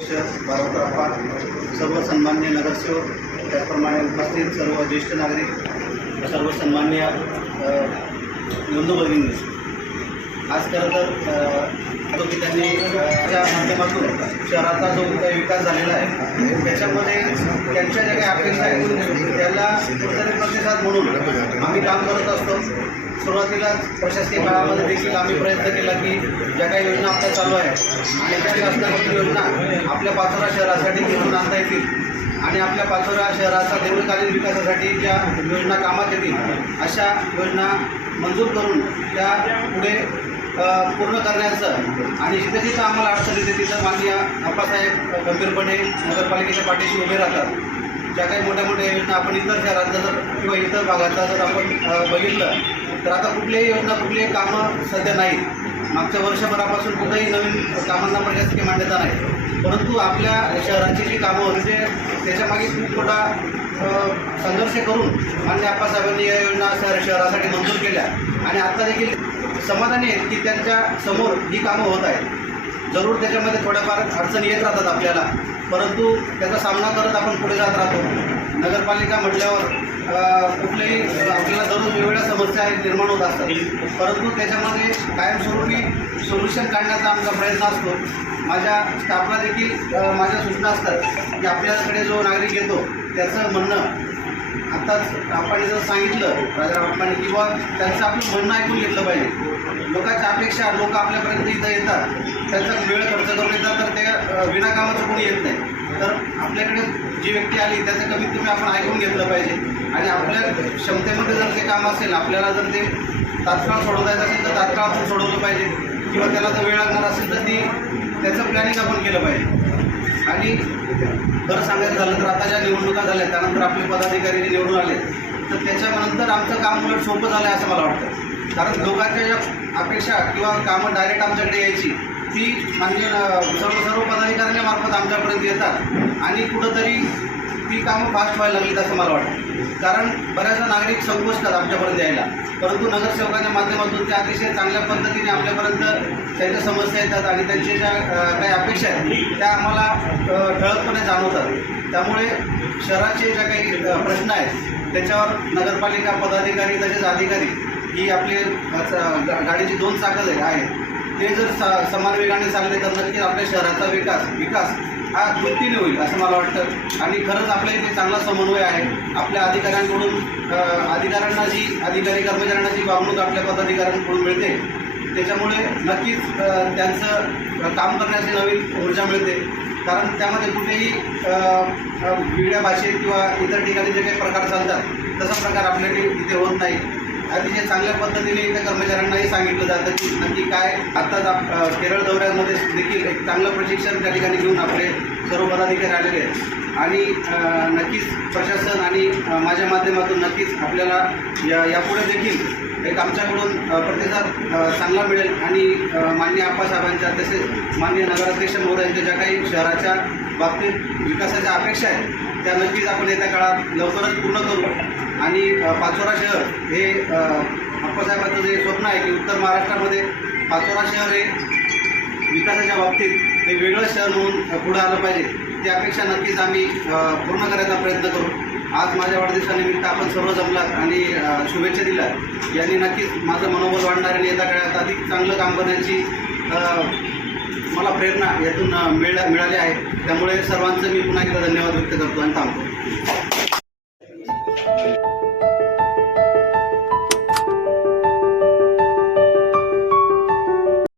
बारोटप्पा, सर्व सन्मान्य नगरसेवक, त्याप्रमाणे उपस्थित सर्व ज्येष्ठ नागरिक, सर्व सन्मान्य बंधू भगिनी, आज खरं तर की त्यांनी त्या माध्यमातून शहराचा जो काही विकास झालेला आहे त्याच्यामध्ये त्यांच्या ज्या काही अपेक्षा आहेत त्याला कुठेतरी प्रतिसाद म्हणून आम्ही काम करत असतो. सुरुवातीला प्रशासकीय काळामध्ये देखील आम्ही प्रयत्न केला की ज्या काही योजना आपल्या चालू आहेत त्याच्यातील असणाऱ्या योजना आपल्या पाचोरा शहरासाठी घेऊन आणता येतील आणि आपल्या पाचोरा शहराचा दीर्घकालीन विकासासाठी ज्या योजना कामात येतील अशा योजना मंजूर करून त्या पुढे पूर्ण करण्याचं आणि जिथे जिथं आम्हाला अडचण येते तिथं माननीय अप्पासाहेब गंभीरपणे नगरपालिकेच्या पाठीशी उभे राहतात. ज्या काही मोठ्या मोठ्या योजना आपण इतर शहरात जर किंवा इतर भागाचा जर आपण बघितलं तर आता कुठल्याही योजना कुठलीही कामं सध्या नाहीत. मागच्या वर्षभरापासून कुठेही नवीन कामांना प्रशासकीय मान्यता नाही, परंतु आपल्या शहराची जी कामं होती त्याच्यामागे खूप मोठा संघर्ष करून माननीय अप्पासाहेबांनी या योजना शहरासाठी मंजूर केल्या आणि आता देखील समाधानी आहेत की त्यांच्या समोर ही कामं होत आहेत. जरूर त्याच्यामध्ये थोड्याफार अडचणी येत राहतात आपल्याला, परंतु त्याचा सामना करत आपण पुढे जात राहतो. नगरपालिका म्हटल्यावर कुठल्याही आपल्याला दररोज वेगवेगळ्या समस्या निर्माण होत असतात, परंतु त्याच्यामध्ये कायमस्वरूपी सोल्युशन काढण्याचा आमचा प्रयत्न असतो. माझ्या स्टाफला देखील माझ्या सूचना असतात की आपल्याकडे जो नागरिक येतो त्याचं म्हणणं आत्ताच आपण जर सांगितलं राजारामांनी किंवा त्यांचं आपलं म्हणणं ऐकून घेतलं पाहिजे. लोकांच्या अपेक्षा लोक आपल्यापर्यंत इथं येतात, त्यांचा वेळ खर्च करून येतात, तर त्या विनाकामाचं कोणी येत नाही. तर आपल्याकडे जी व्यक्ती आली त्याचं कमीत कमी आपण ऐकून घेतलं पाहिजे आणि आपल्या क्षमतेमध्ये जर ते काम असेल आपल्याला जर ते तात्काळ सोडवता असेल तर तात्काळ आपण सोडवलं पाहिजे किंवा त्याला जर वेळ लागणार असेल तर त्याचं प्लॅनिंग आपण केलं पाहिजे. आणि खरं सांगायचं झालं तर आता ज्या निवडणुका झाल्या त्यानंतर आपले पदाधिकारी जे निवडून आले तर त्याच्यानंतर आमचं काम उलट सोपं झालं आहे असं मला वाटतं. कारण लोकांच्या ज्या अपेक्षा किंवा कामं डायरेक्ट आमच्याकडे यायची ती मान्य सर्व पदाधिकाऱ्यांमार्फत आमच्यापर्यंत येतात आणि कुठंतरी ती कामं फास्ट व्हायला लागलीत असं मला वाटतं. कारण बऱ्याचदा नागरिक संकोचतात आमच्यापर्यंत यायला, परंतु नगरसेवकांच्या माध्यमातून ते अतिशय चांगल्या पद्धतीने आपल्यापर्यंत त्यांच्या समस्या येतात आणि त्यांच्या ज्या काही अपेक्षा आहेत त्या आम्हाला ठळकपणे जाणवतात. त्यामुळे शहराचे ज्या काही प्रश्न आहेत त्याच्यावर नगरपालिका पदाधिकारी तसेच अधिकारी ही आपले गाडीची दोन चाकं आहेत ते जर समान वेगाने चालले तर नक्कीच आपल्या शहराचा विकास हा द्रुतीने होईल असं मला वाटतं. आणि खरंच आपल्या इथे चांगला समन्वय आहे. आपल्या अधिकाऱ्यांकडून अधिकाऱ्यांना अधिकारी कर्मचाऱ्यांना जी वागणूक आपल्या पदाधिकाऱ्यांकडून मिळते त्याच्यामुळे नक्कीच त्यांचं काम करण्याची नवीन ऊर्जा मिळते. कारण त्यामध्ये कुठेही वेगळ्या भाषेत किंवा इतर ठिकाणी जे काही प्रकार चालतात तसा प्रकार आपल्याकडे इथे होत नाही. अतिशय चांगल्या पद्धतीने इथे कर्मचाऱ्यांनाही सांगितलं जातं की नक्की काय. आत्ताच केरळ दौऱ्यामध्ये देखील एक चांगलं प्रशिक्षण त्या ठिकाणी घेऊन आपले सर्व पदाधिकारी आलेले आहेत आणि नक्कीच प्रशासन आणि माझ्या माध्यमातून नक्कीच आपल्याला यापुढे देखील एक आमच्याकडून प्रतिसाद चांगला मिळेल आणि माननीय अप्पासाहेबांच्या तसेच माननीय नगराध्यक्ष महोदयांच्या ज्या काही शहराच्या बाबतीत विकासाच्या अपेक्षा आहेत त्या नक्कीच आपण येत्या काळात लवकरच पूर्ण करू. आणि पाचोरा शहर हे अप्पासाहेबांचं जे स्वप्न आहे की उत्तर महाराष्ट्रामध्ये पाचोरा शहर हे विकासाच्या बाबतीत एक वेगळं शहर म्हणून पुढे आलं पाहिजे, ती अपेक्षा नक्कीच आम्ही पूर्ण करायचा प्रयत्न करू. आज माझ्या वाढदिवसानिमित्त आपण सर्व जमलात आणि शुभेच्छा दिल्या यांनी नक्कीच माझं मनोबल वाढणार आणि येत्या काळात अधिक चांगलं काम करण्याची मला प्रेरणा यातून मिळाली आहे. त्यामुळे सर्वांचं मी पुन्हा एकदा धन्यवाद व्यक्त करतो आणि थांबतो.